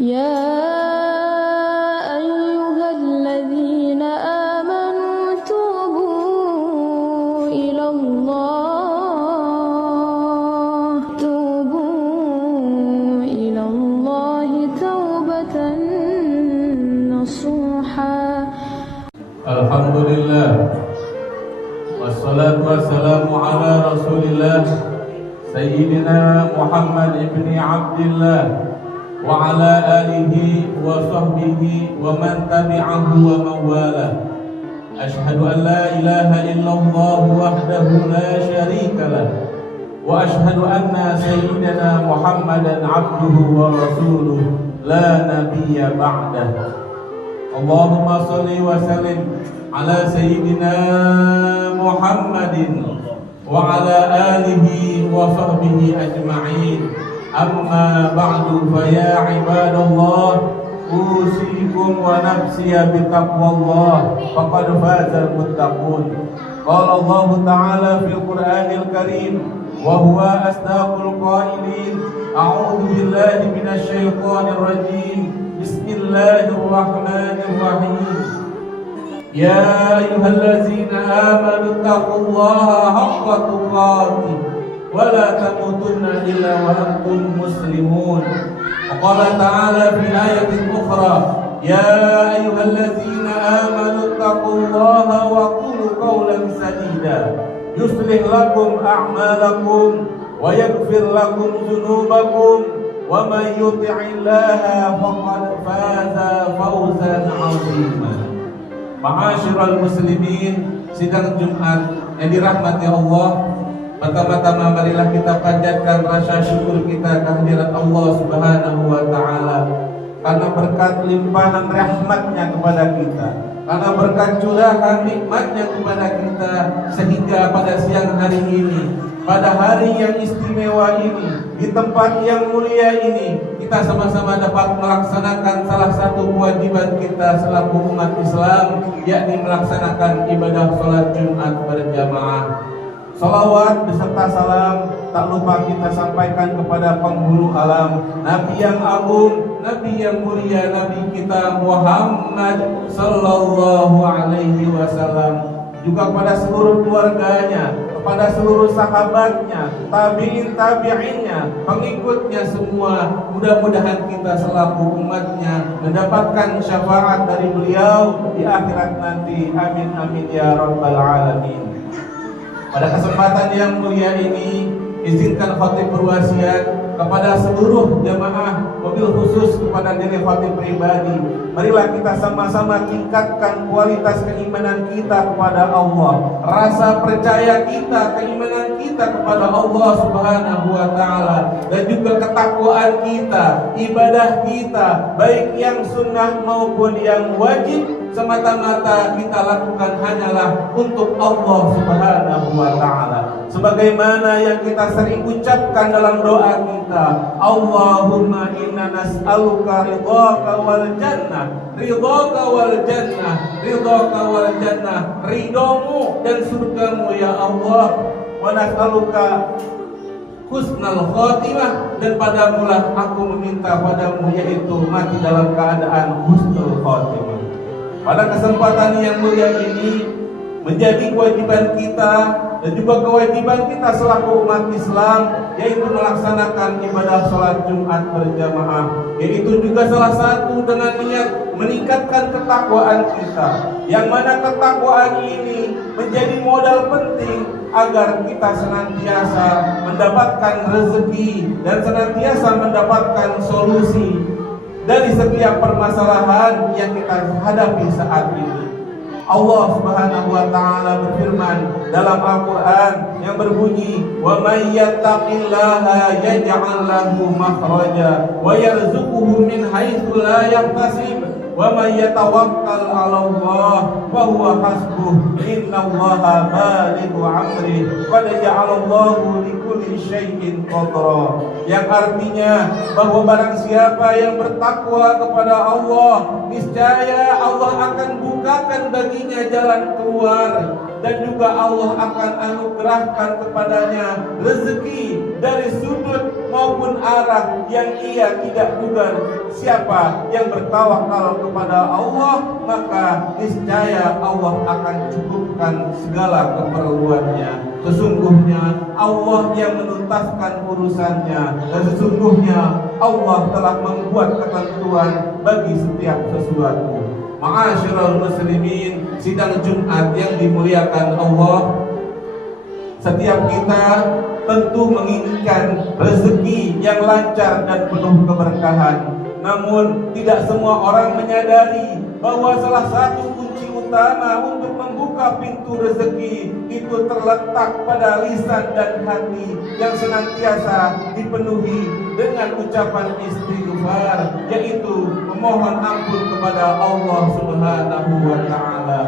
يا أيها الذين آمنوا توبوا إلى الله توبة نصوحا. Alhamdulillah, wassalatu wassalamu ala rasulillah Sayyidina Muhammad ibni Abdillah wa ala alihi wa sahbihi wa man tabi'ahu wa mawala. Ashhadu an la ilaha illallah wahdahu la syarika lah, wa ashhadu anna Sayyidina Muhammadan abduhu wa rasuluh la nabiyya ba'dah. Allahumma salli wa sallim ala Sayyidina Muhammadin wa ala alihi wa sahbihi ajma'in. Amma ba'du, fa ya ibadallah, usikum wa nafsiya bitaqwallah, faqad fazal muttaqun. Qala Allah Ta'ala fil Qur'anil Karim wa huwa asdaqul qailin. A'udzu billahi minasy syaithanir rajim. Bismillahirrahmanirrahim. Ya ayyuhallazina amanu taqullaha haqqa tuqatih wa la tamutunna illa wa antum muslimun. Wa qala ta'ala fi ayatin ukhra, ya ayyuhallazina amanu taqullaha wa qulu qawlan sadida yuslih lakum a'malakum wa yaghfir lakum dzunubakum wa man yuti'illaha faqad faza fawzan 'azima. Ma'asyiral muslimin, sidang Jumat yang dirahmati Allah, pertama-tama marilah kita panjatkan rasa syukur kita kehadirat Allah Subhanahu wa taala karena berkat limpahan rahmatnya kepada kita, karena berkat curahan nikmatnya kepada kita, sehingga pada siang hari ini, pada hari yang istimewa ini, di tempat yang mulia ini, kita sama-sama dapat melaksanakan salah satu kewajiban kita selaku umat Islam, yakni melaksanakan ibadah sholat Jumat berjamaah. Salawat beserta salam tak lupa kita sampaikan kepada penghulu alam, Nabi yang agung, Nabi yang mulia, Nabi kita Muhammad sallallahu alaihi wasallam, juga kepada seluruh keluarganya, kepada seluruh sahabatnya, tabi'in tabi'innya, pengikutnya semua. Mudah-mudahan kita selaku umatnya mendapatkan syafaat dari beliau di akhirat nanti. Amin amin ya rabbal alamin. Pada kesempatan yang mulia ini, izinkan khatib berwasiat kepada seluruh jamaah, wabil khusus kepada diri khatib pribadi. Marilah kita sama-sama tingkatkan kualitas keimanan kita kepada Allah, rasa percaya kita, keimanan kita kepada Allah Subhanahu wa taala, dan juga ketakwaan kita, ibadah kita, baik yang sunnah maupun yang wajib, semata-mata kita lakukan hanyalah untuk Allah Subhanahu wa taala. Sebagaimana yang kita sering ucapkan dalam doa kita, Allahumma inna nas'aluka ridhaka wal jannah, ridhaka wal jannah, ridhaka wal jannah, ridhomu dan surgamu ya Allah. Wa nas'aluka husnal khotimah, dan padamulah aku meminta padamu, yaitu mati dalam keadaan husnul khotimah. Pada kesempatan yang mulia ini menjadi kewajiban kita dan juga kewajiban kita selaku umat Islam, yaitu melaksanakan ibadah sholat Jumat berjamaah, yaitu juga salah satu dengan niat meningkatkan ketakwaan kita, yang mana ketakwaan ini menjadi modal penting agar kita senantiasa mendapatkan rezeki dan senantiasa mendapatkan solusi dari setiap permasalahan yang kita hadapi saat ini. Allah Subhanahu wa taala berfirman dalam Al-Qur'an yang berbunyi, "Wa may yattaqillaha yaj'al lahu makhraja wa yarzuquhu min haitsu la yahtasib wa may yatawakkal 'ala Allah fa huwa hasbuh innallaha balighu amri qad ja'alallahu likulli syai'in qadra." Yang artinya bahwa barang siapa yang bertakwa kepada Allah, niscaya Allah akan bukakan baginya jalan keluar dan juga Allah akan anugerahkan kepadanya rezeki dari sudut maupun arah yang ia tidak duga. Siapa yang bertawakal kepada Allah, maka niscaya Allah akan cukupkan segala keperluannya. Sesungguhnya Allah yang menuntaskan urusannya, dan sesungguhnya Allah telah membuat ketentuan bagi setiap sesuatu. Ma'asyiral muslimin, sidang Jumat yang dimuliakan Allah, setiap kita tentu menginginkan rezeki yang lancar dan penuh keberkahan. Namun tidak semua orang menyadari bahwa salah satu kunci utama untuk membuka pintu rezeki itu terletak pada lisan dan hati yang senantiasa dipenuhi dengan ucapan istighfar, yaitu memohon ampun kepada Allah Subhanahu wa Ta'ala.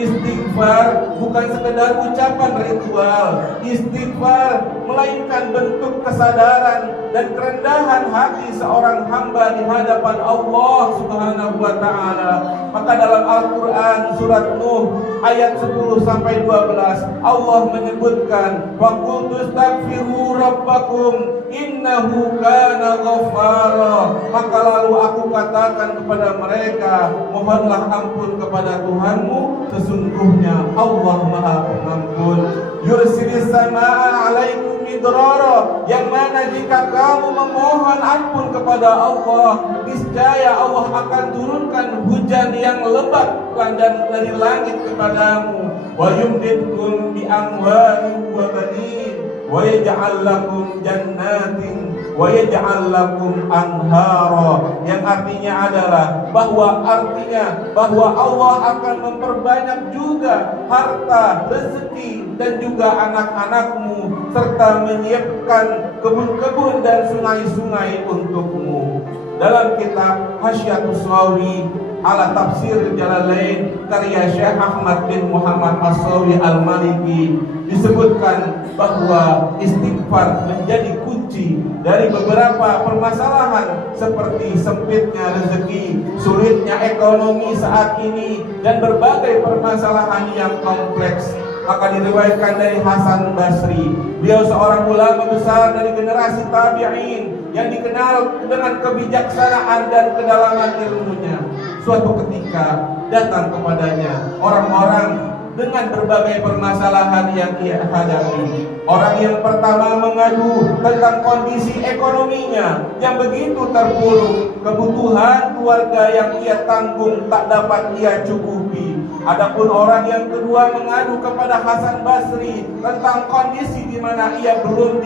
Istighfar bukan sekedar ucapan ritual. Istighfar melainkan bentuk kesadaran dan kerendahan hati seorang hamba di hadapan Allah Subhanahu wa Ta'ala. Maka dalam Al-Quran surat Nuh ayat 10 sampai 12 Allah menyebutkan, wa qul tastaghfiru rabbakum innahu kana ghaffara. Maka lalu aku katakan kepada mereka, mohonlah ampun kepada Tuhanmu, sesungguhnya Allah Maha Pengampun. Yursilis samaa 'alaikum midrara, yang mana jika kamu memohon ampun kepada Allah, niscaya Allah akan turunkan hujan yang lebat dan dari langit kepadamu. Wa yumdidkum bi amwalin wa banin wa yaj'al lakum jannatin wa yaj'al lakum anhara, yang artinya adalah bahwa Allah akan memperbanyak juga harta, rezeki dan juga anak-anakmu, serta menyiapkan kebun-kebun dan sungai-sungai untukmu. Dalam kitab Hasyiatus Shawi ala Tafsir Jalalain karya Syekh Ahmad bin Muhammad As-Shawi Al-Maliki disebutkan bahwa istighfar menjadi kunci dari beberapa permasalahan seperti sempitnya rezeki, sulitnya ekonomi saat ini, dan berbagai permasalahan yang kompleks. Maka diriwayatkan dari Hasan Basri, beliau seorang ulama besar dari generasi tabi'in yang dikenal dengan kebijaksanaan dan kedalaman ilmunya. Suatu ketika datang kepadanya orang-orang dengan berbagai permasalahan yang ia hadapi. Orang yang pertama mengadu tentang kondisi ekonominya yang begitu terpuruk, kebutuhan keluarga yang ia tanggung tak dapat ia cukupi. Adapun orang yang kedua mengadu kepada Hasan Basri tentang kondisi di mana ia belum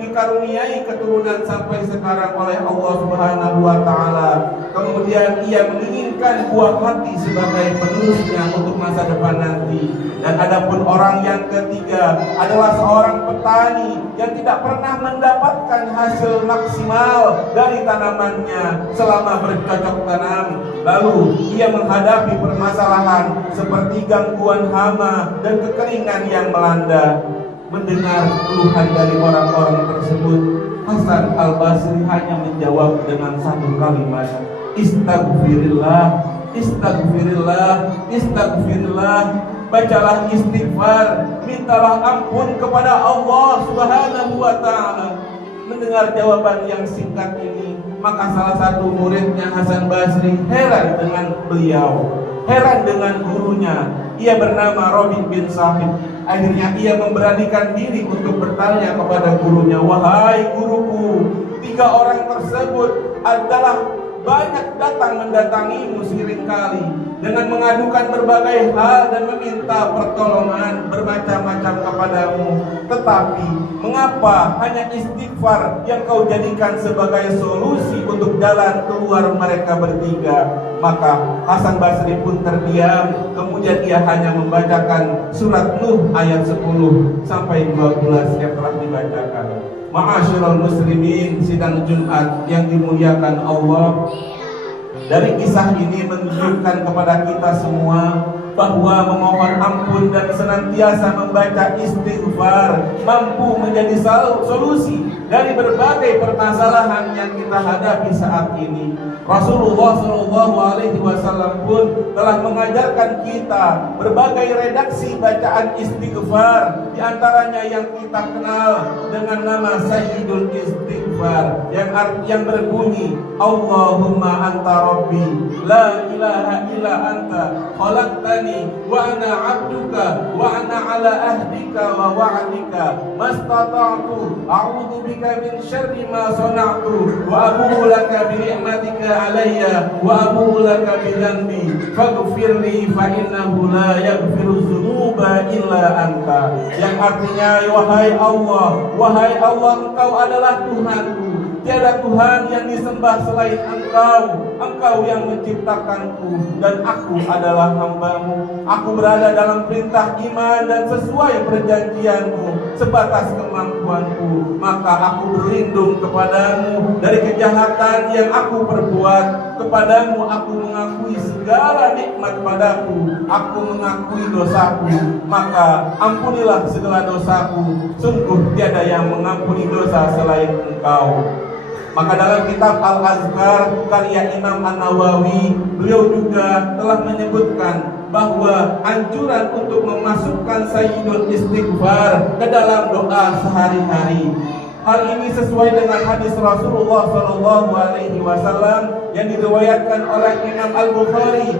dikaruniai keturunan sampai sekarang oleh Allah Subhanahu wa Ta'ala. Kemudian ia menginginkan buah hati sebagai penerusnya untuk masa depan nanti. Dan adapun orang yang ketiga adalah seorang petani yang tidak pernah mendapatkan hasil maksimal dari tanamannya selama bercocok tanam. Lalu ia menghadapi permasalahan seperti gangguan hama dan kekeringan yang melanda. Mendengar keluhan dari orang-orang tersebut, Hasan Al-Basri hanya menjawab dengan satu kalimat, Istaghfirillah, istaghfirillah, istaghfirillah. Bacalah istighfar, mintalah ampun kepada Allah Subhanahu wa Ta'ala. Mendengar jawaban yang singkat ini, maka salah satu muridnya Hasan Basri heran dengan beliau, heran dengan gurunya. Ia bernama Rabi bin Sahib. Akhirnya ia memberanikan diri untuk bertanya kepada gurunya, wahai guruku, 3 orang tersebut adalah banyak datang mendatangimu seringkali dengan mengadukan berbagai hal dan meminta pertolongan bermacam-macam kepadamu. Tetapi mengapa hanya istighfar yang kau jadikan sebagai solusi untuk jalan keluar mereka bertiga? Maka Hasan Basri pun terdiam. Kemudian ia hanya membacakan surat Nuh ayat 10 sampai 12 yang telah dibacakan. Ma'asyiral muslimin, sidang Jumat yang dimuliakan Allah, dari kisah ini menunjukkan kepada kita semua bahwa memohon ampun dan senantiasa membaca istighfar mampu menjadi solusi dari berbagai permasalahan yang kita hadapi saat ini. Rasulullah Shallallahu Alaihi Wasallam pun telah mengajarkan kita berbagai redaksi bacaan istighfar, di antaranya yang kita kenal dengan nama Sayyidul Istighfar yang berbunyi Allahumma anta rabbi la ilaha illa anta khalaqtani wa ana 'abduka wa ana 'ala ahdika wa wa'dika mastata'tu a'udzu bika min syarri ma sana'tu wa abu'u laka bi ni'matika 'alayya wa abu'u laka bi dhanbi faghfirli fa innahu la yaghfiru dzunuba illa anta, yang artinya wahai Allah, Engkau adalah Tuhanku, tiada Tuhan yang disembah selain Engkau yang menciptakanku dan aku adalah hamba-Mu. Aku berada dalam perintah iman dan sesuai perjanjian-Mu sebatas kemampuanku, maka aku berlindung kepadamu dari kejahatan yang aku perbuat. Kepadamu aku mengakui segala nikmat padaku, aku mengakui dosaku, maka ampunilah segala dosaku, sungguh tiada yang mengampuni dosa selain Engkau. Maka dalam kitab Al-Azkar karya Imam An-Nawawi, beliau juga telah menyebutkan bahwa anjuran untuk memasukkan Sayyidul Istighfar ke dalam doa sehari-hari. Hal ini sesuai dengan hadis Rasulullah Shallallahu Alaihi Wasallam yang diriwayatkan oleh Imam Al-Bukhari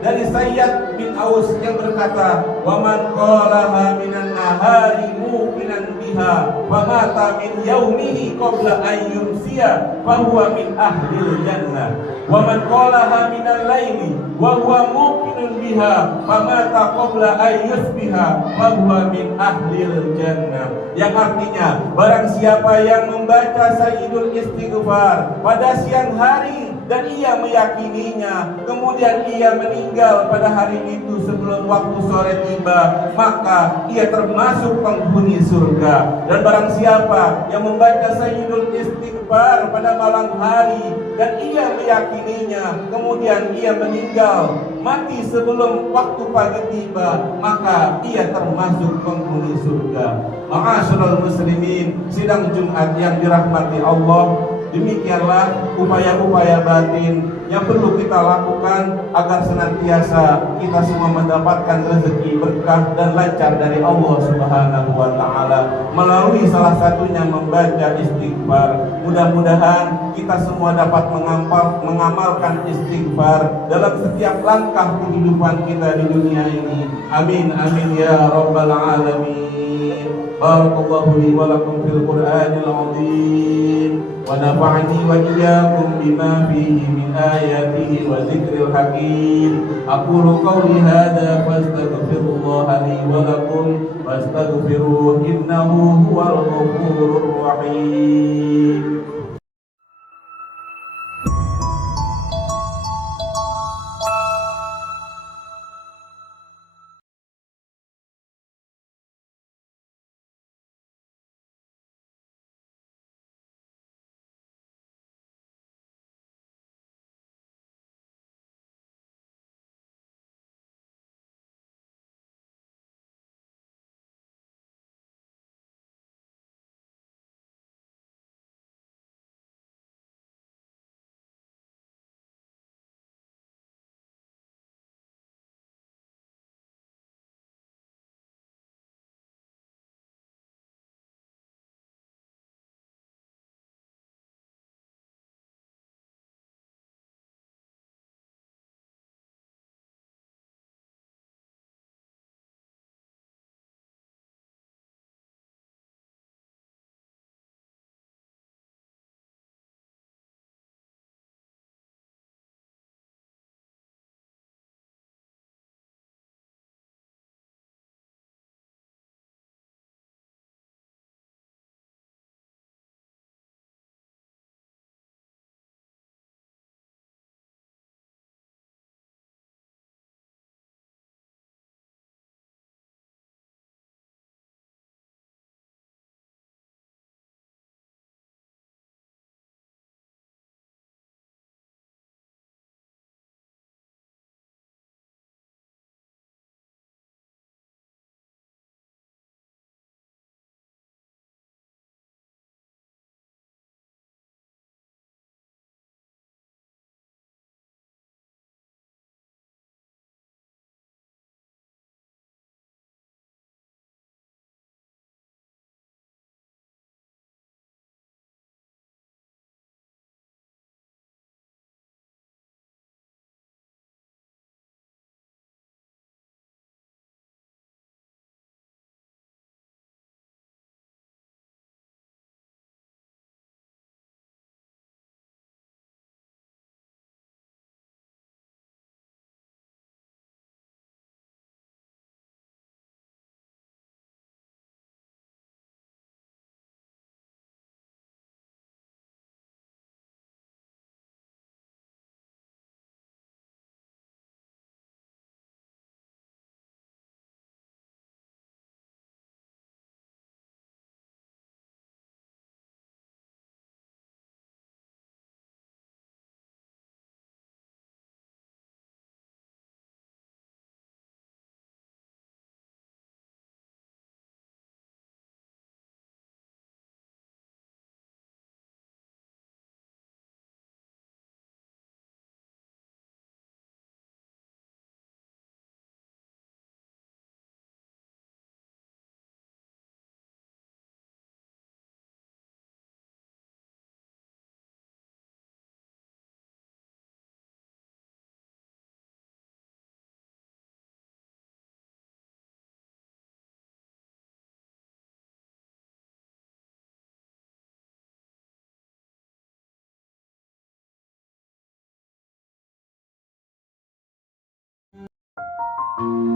dari Sayyid bin Aus yang berkata, "Wa man qalaha minan nahari muqinan biha wa mata min yaumihi qabla an yumsiya fa huwa min ahlil jannah wa man qalaha minal laili wa huwa muqinun biha fa mata qabla an yusbiha fa huwa min ahlil jannah." Yang artinya, barang siapa yang membaca Sayyidul Istighfar pada siang hari dan ia meyakininya, kemudian ia meninggal pada hari itu sebelum waktu sore tiba, maka ia termasuk penghuni surga. Dan barang siapa yang membaca Sayyidul Istighfar pada malam hari dan ia meyakininya, kemudian ia meninggal mati sebelum waktu pagi tiba, maka ia termasuk penghuni surga. Ma'asyiral muslimin, sidang Jumat yang dirahmati Allah, demikianlah upaya-upaya batin yang perlu kita lakukan agar senantiasa kita semua mendapatkan rezeki berkah dan lancar dari Allah Subhanahu wa taala melalui salah satunya membaca istighfar. Mudah-mudahan kita semua dapat mengamalkan istighfar dalam setiap langkah kehidupan kita di dunia ini. Amin amin ya rabbal alamin. Barakallahu li wa lakum fil Qur'anil 'azim wa nafa'ani wa iyyakum bima fihi min ayatihi wa dzikril hakim. Aqulu qawli hadza fastaghfirullaha li wa lakum wastaghfiruhu innahu huwal ghafurur rahim. Thank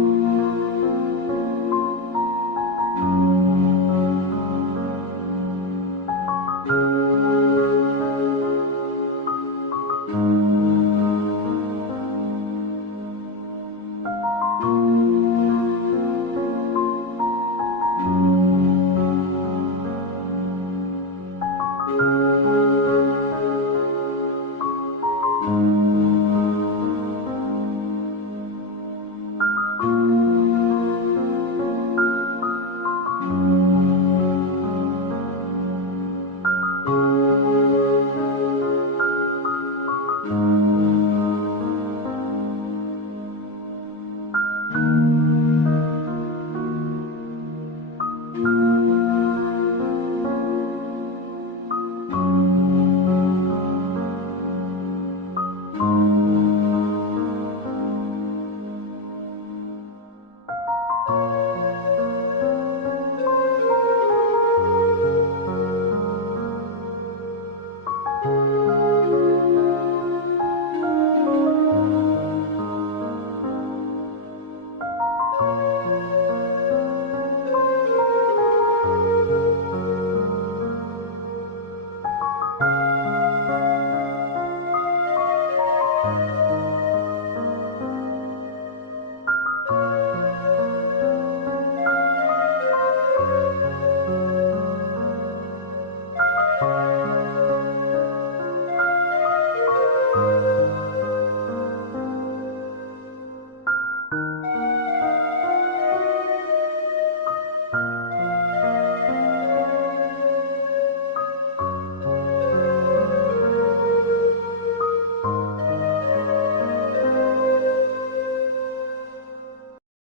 you.